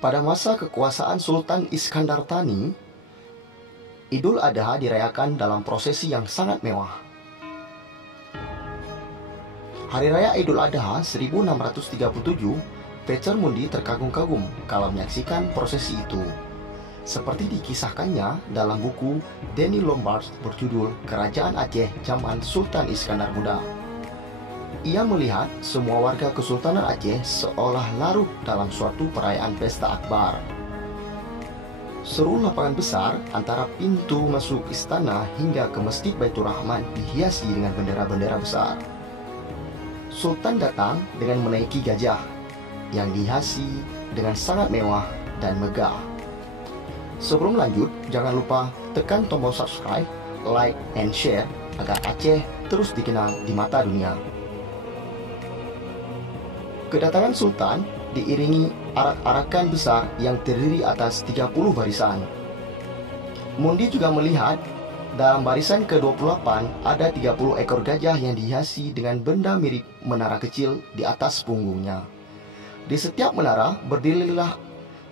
Pada masa kekuasaan Sultan Iskandar Thani, Idul Adha dirayakan dalam prosesi yang sangat mewah. Hari Raya Idul Adha 1637, Peter Mundi terkagum-kagum kalau menyaksikan prosesi itu. Seperti dikisahkannya dalam buku Danny Lombard berjudul Kerajaan Aceh Zaman Sultan Iskandar Muda. Ia melihat semua warga Kesultanan Aceh seolah larut dalam suatu perayaan pesta akbar. Seluruh lapangan besar antara pintu masuk istana hingga ke Masjid Baitur Rahman dihiasi dengan bendera-bendera besar. Sultan datang dengan menaiki gajah yang dihiasi dengan sangat mewah dan megah. Sebelum lanjut, jangan lupa tekan tombol subscribe, like, and share agar Aceh terus dikenal di mata dunia. Kedatangan Sultan diiringi arak-arakan besar yang terdiri atas 30 barisan. Mundi juga melihat dalam barisan ke-28 ada 30 ekor gajah yang dihiasi dengan benda mirip menara kecil di atas punggungnya. Di setiap menara berdirilah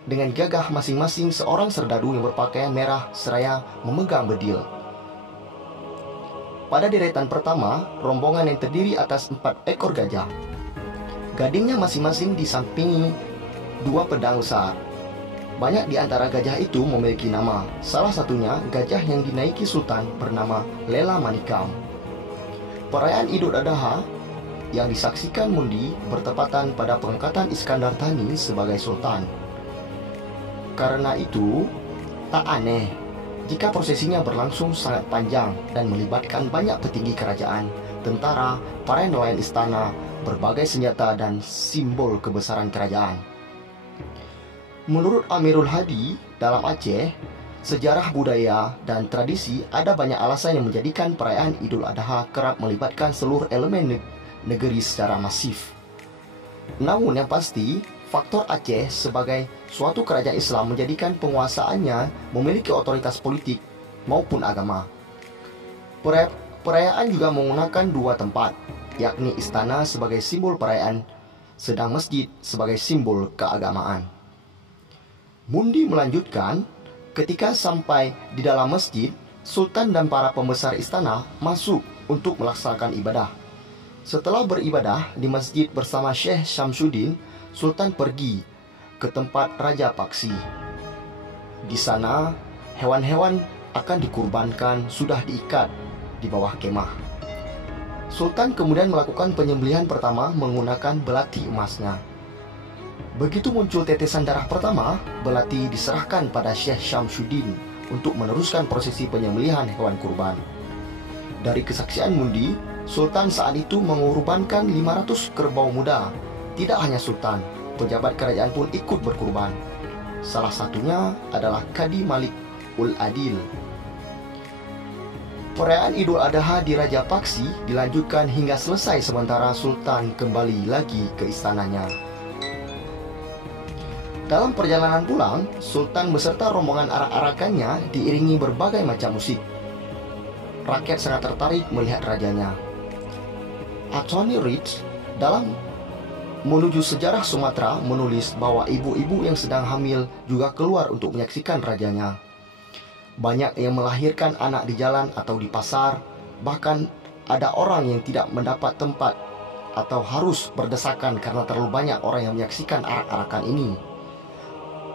dengan gagah masing-masing seorang serdadu yang berpakaian merah seraya memegang bedil. Pada deretan pertama, rombongan yang terdiri atas 4 ekor gajah. Gadingnya masing-masing disampingi 2 pedang besar. Banyak di antara gajah itu memiliki nama. Salah satunya gajah yang dinaiki Sultan bernama Lela Manikam. Perayaan Idul Adha yang disaksikan Mundi bertepatan pada pengangkatan Iskandar Thani sebagai Sultan. Karena itu, tak aneh jika prosesinya berlangsung sangat panjang dan melibatkan banyak petinggi kerajaan, tentara, para nelayan istana, berbagai senjata dan simbol kebesaran kerajaan. Menurut Amirul Hadi, dalam Aceh, sejarah budaya dan tradisi ada banyak alasan yang menjadikan perayaan Idul Adha kerap melibatkan seluruh elemen negeri secara masif. Namun yang pasti, faktor Aceh sebagai suatu kerajaan Islam menjadikan penguasaannya memiliki otoritas politik maupun agama. Perayaan juga menggunakan 2 tempat, yakni istana sebagai simbol perayaan, sedang masjid sebagai simbol keagamaan. Mundi melanjutkan, ketika sampai di dalam masjid, Sultan dan para pembesar istana masuk untuk melaksanakan ibadah. Setelah beribadah di masjid bersama Syekh Syamsuddin, Sultan pergi ke tempat Raja Paksi. Di sana, hewan-hewan akan dikurbankan sudah diikat di bawah kemah. Sultan kemudian melakukan penyembelihan pertama menggunakan belati emasnya. Begitu muncul tetesan darah pertama, belati diserahkan pada Syekh Syamsuddin untuk meneruskan prosesi penyembelihan hewan kurban. Dari kesaksian Mundi, Sultan saat itu mengorbankan 500 kerbau muda. Tidak hanya Sultan, pejabat kerajaan pun ikut berkurban. Salah satunya adalah Kadi Malik Ul Adil. Perayaan Idul Adha di Raja Paksi dilanjutkan hingga selesai sementara Sultan kembali lagi ke istananya. Dalam perjalanan pulang, Sultan beserta rombongan arak-arakannya diiringi berbagai macam musik. Rakyat sangat tertarik melihat rajanya. Anthony Reid dalam Menuju Sejarah Sumatera menulis bahwa ibu-ibu yang sedang hamil juga keluar untuk menyaksikan rajanya. Banyak yang melahirkan anak di jalan atau di pasar, bahkan ada orang yang tidak mendapat tempat atau harus berdesakan karena terlalu banyak orang yang menyaksikan arak-arakan ini.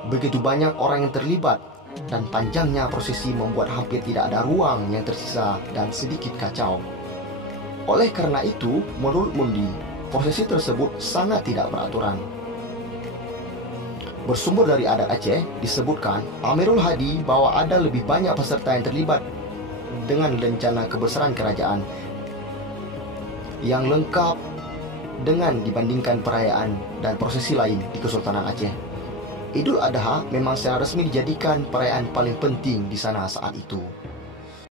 Begitu banyak orang yang terlibat dan panjangnya prosesi membuat hampir tidak ada ruang yang tersisa dan sedikit kacau. Oleh karena itu, menurut Mundi, prosesi tersebut sangat tidak beraturan. Bersumber dari adat Aceh, disebutkan Amirul Hadi bahwa ada lebih banyak peserta yang terlibat dengan rencana kebesaran kerajaan yang lengkap dengan dibandingkan perayaan dan prosesi lain di Kesultanan Aceh. Idul Adha memang secara resmi dijadikan perayaan paling penting di sana saat itu.